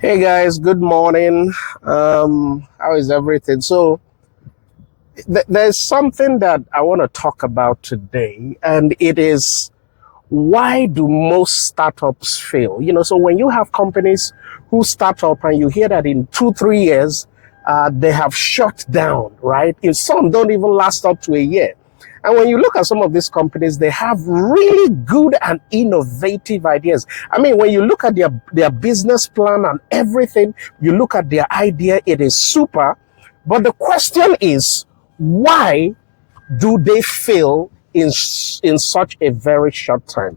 Hey guys, good morning. How is everything? There's something that I want to talk about today, and it is why do most startups fail? So when you have companies who start up and you hear that in 2, 3 years, they have shut down, right? If some don't even last up to a year. And when you look at some of these companies, they have really good and innovative ideas. I mean, when you look at their business plan and everything, you look at their idea, it is super. But the question is, why do they fail in such a very short time?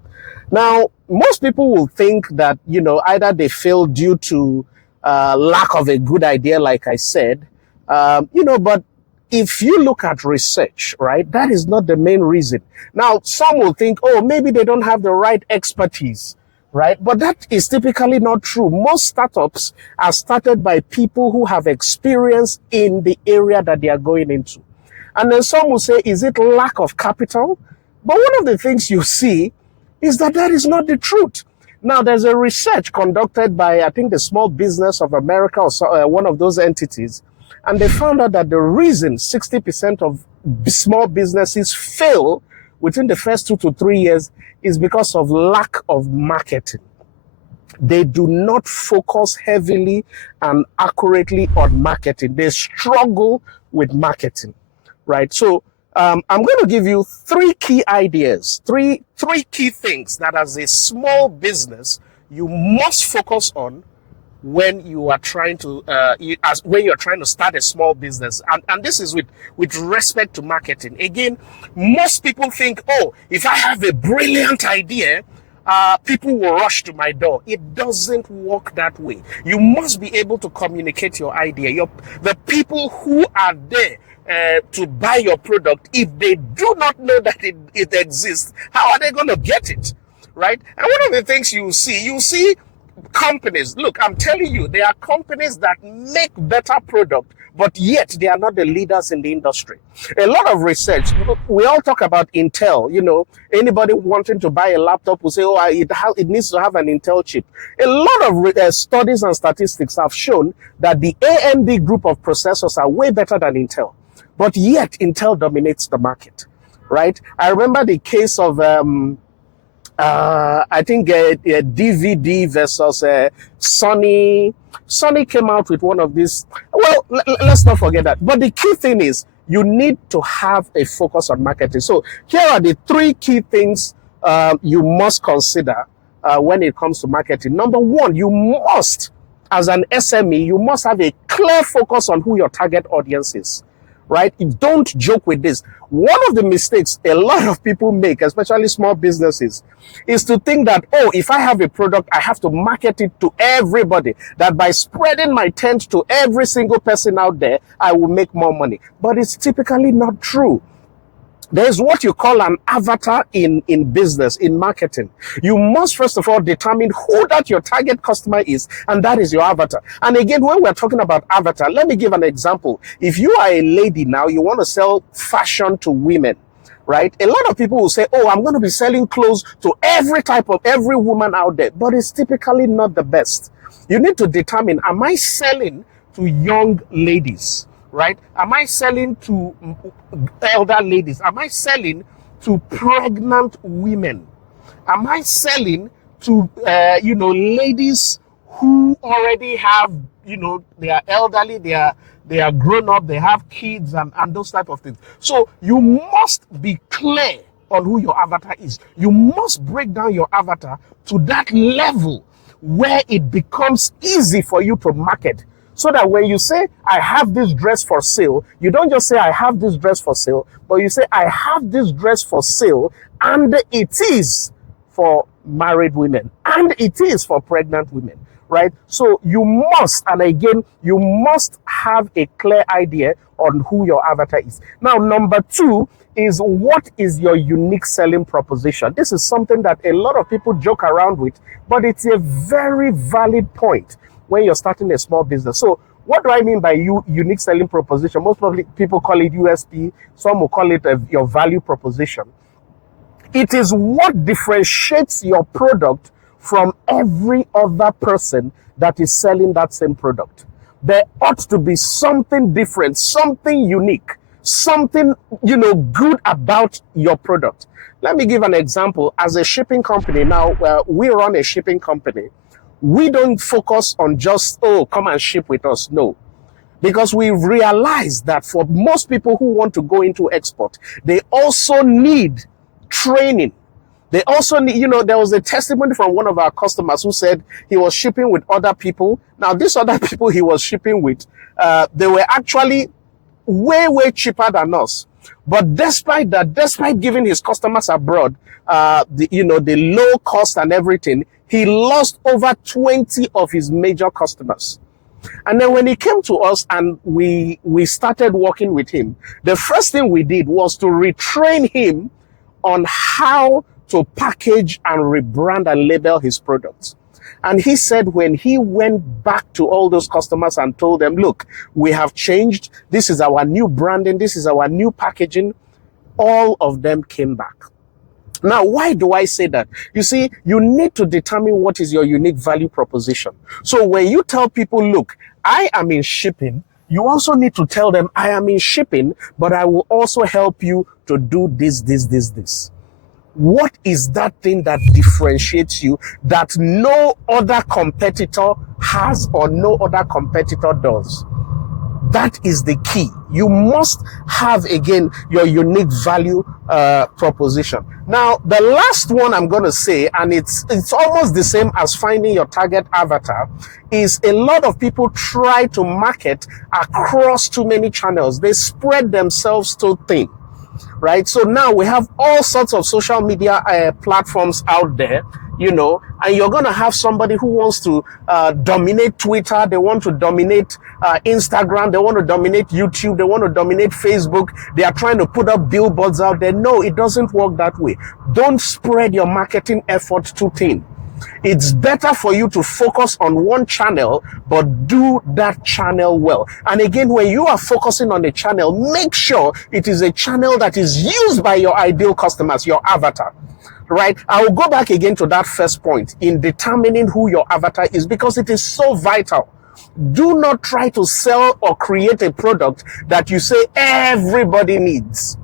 Now, most people will think that, either they fail due to lack of a good idea, like I said, but if you look at research, right, that is not the main reason. Now, some will think, oh, maybe they don't have the right expertise, right? But that is typically not true. Most startups are started by people who have experience in the area that they are going into. And then some will say, is it lack of capital? But one of the things you see is that is not the truth. Now, there's a research conducted by, I think, the Small Business of America or one of those entities. And they found out that the reason 60% of small businesses fail within the first 2 to 3 years is because of lack of marketing. They do not focus heavily and accurately on marketing. They struggle with marketing, right? So I'm going to give you three key ideas, three key things that as a small business you must focus on when you are trying to when you're trying to start a small business, and this is with respect to marketing. Again, most people think, oh, if I have a brilliant idea, people will rush to my door. It doesn't work that way. You must be able to communicate your idea. The people who are there to buy your product, if they do not know that it exists, how are they going to get it, right? And one of the things you see companies, look, I'm telling you, there are companies that make better product, but yet they are not the leaders in the industry. A lot of research, we all talk about Intel. Anybody wanting to buy a laptop will say, oh, it needs to have an Intel chip. A lot of studies and statistics have shown that the AMD group of processors are way better than Intel, but yet Intel dominates the market, right? I remember the case of I think DVD versus Sony. Sony came out with one of these. Well, let's not forget that. But the key thing is you need to have a focus on marketing. So here are the three key things you must consider when it comes to marketing. Number one, you must, as an SME, you must have a clear focus on who your target audience is, right? Don't joke with this. One of the mistakes a lot of people make, especially small businesses, is to think that, oh, if I have a product, I have to market it to everybody, that by spreading my tent to every single person out there, I will make more money. But it's typically not true. There's what you call an avatar in business, in marketing. You must first of all determine who that your target customer is, and that is your avatar. And again, when we're talking about avatar, let me give an example. If you are a lady now, you want to sell fashion to women, right? A lot of people will say, oh, I'm going to be selling clothes to every woman out there, but it's typically not the best. You need to determine, am I selling to young ladies? Right? Am I selling to elder ladies? Am I selling to pregnant women? Am I selling to, ladies who already have, they are elderly, they are grown up, they have kids and those type of things. So you must be clear on who your avatar is. You must break down your avatar to that level where it becomes easy for you to market. So that when you say, I have this dress for sale, you don't just say, I have this dress for sale, but you say, I have this dress for sale, and it is for married women, and it is for pregnant women, right? So you must, and again, you must have a clear idea on who your avatar is. Now, number two is, what is your unique selling proposition? This is something that a lot of people joke around with, but it's a very valid point when you're starting a small business. So what do I mean by unique selling proposition? Most people call it USP. Some will call it your value proposition. It is what differentiates your product from every other person that is selling that same product. There ought to be something different, something unique, something, good about your product. Let me give an example. As a shipping company now, we run a shipping company. We don't focus on just, come and ship with us. No. Because we've realized that for most people who want to go into export, they also need training. They also need, there was a testimony from one of our customers who said he was shipping with other people. Now, these other people he was shipping with, they were actually way, way cheaper than us. But despite that, despite giving his customers abroad, the low cost and everything, he lost over 20 of his major customers. And then when he came to us and we started working with him, the first thing we did was to retrain him on how to package and rebrand and label his products. And he said when he went back to all those customers and told them, look, we have changed. This is our new branding. This is our new packaging. All of them came back. Now, why do I say that? You see, you need to determine what is your unique value proposition. So when you tell people, look, I am in shipping, you also need to tell them, I am in shipping, but I will also help you to do this, this, this, this. What is that thing that differentiates you that no other competitor has or no other competitor does? That is the key. You must have, again, your unique value proposition. Now, the last one I'm going to say, and it's almost the same as finding your target avatar, is a lot of people try to market across too many channels. They spread themselves too thin, right? So now we have all sorts of social media platforms out there, and you're going to have somebody who wants to dominate Twitter. They want to dominate Instagram. They want to dominate YouTube. They want to dominate Facebook. They are trying to put up billboards out there. No, it doesn't work that way. Don't spread your marketing effort too thin. It's better for you to focus on one channel, but do that channel well. And again, when you are focusing on a channel, make sure it is a channel that is used by your ideal customers, your avatar. Right? I will go back again to that first point in determining who your avatar is, because it is so vital. Do not try to sell or create a product that you say everybody needs.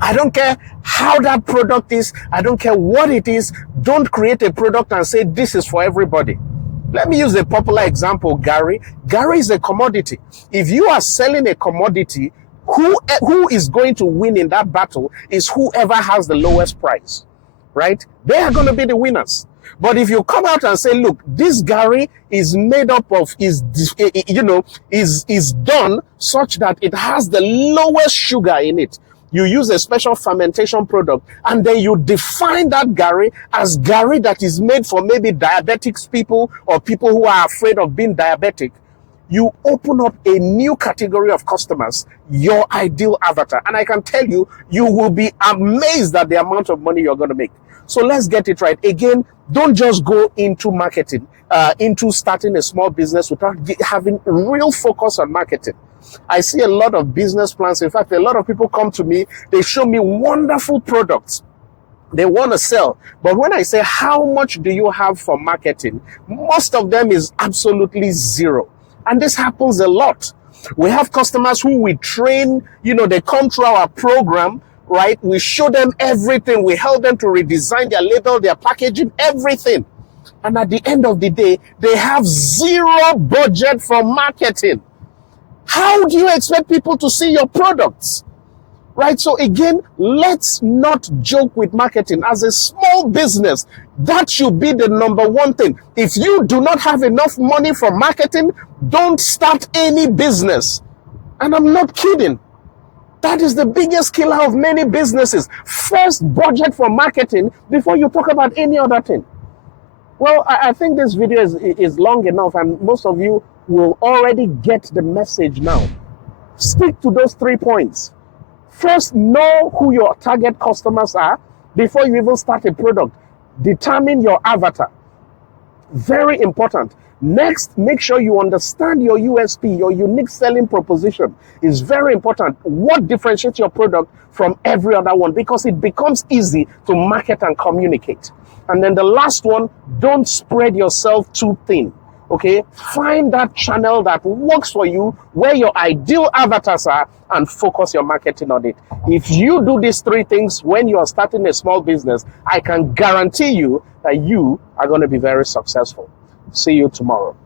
I don't care how that product is. I don't care what it is. Don't create a product and say this is for everybody. Let me use a popular example, Gary. Gary is a commodity. If you are selling a commodity, who is going to win in that battle is whoever has the lowest price. Right? They are going to be the winners. But if you come out and say, look, this Gary is made up of, is done such that it has the lowest sugar in it. You use a special fermentation product, and then you define that Gary as Gary that is made for maybe diabetics people or people who are afraid of being diabetic. You open up a new category of customers, your ideal avatar. And I can tell you, you will be amazed at the amount of money you're going to make. So let's get it right. Again, don't just go into marketing, into starting a small business without having real focus on marketing. I see a lot of business plans. In fact, a lot of people come to me, they show me wonderful products they want to sell. But when I say, how much do you have for marketing? Most of them is absolutely zero. And this happens a lot. We have customers who we train, they come through our program, right? We show them everything. We help them to redesign their label, their packaging, everything. And at the end of the day, they have zero budget for marketing. How do you expect people to see your products? Right? So again, let's not joke with marketing. As a small business, that should be the number one thing. If you do not have enough money for marketing, don't start any business. And I'm not kidding. That is the biggest killer of many businesses. First, budget for marketing before you talk about any other thing. Well, I think this video is long enough, and most of you will already get the message now. Stick to those 3 points. First, know who your target customers are before you even start a product. Determine your avatar. Very important. Next, make sure you understand your USP, your unique selling proposition is very important. What differentiates your product from every other one? Because it becomes easy to market and communicate. And then the last one, don't spread yourself too thin. Okay, find that channel that works for you, where your ideal avatars are, and focus your marketing on it. If you do these three things when you are starting a small business, I can guarantee you that you are going to be very successful. See you tomorrow.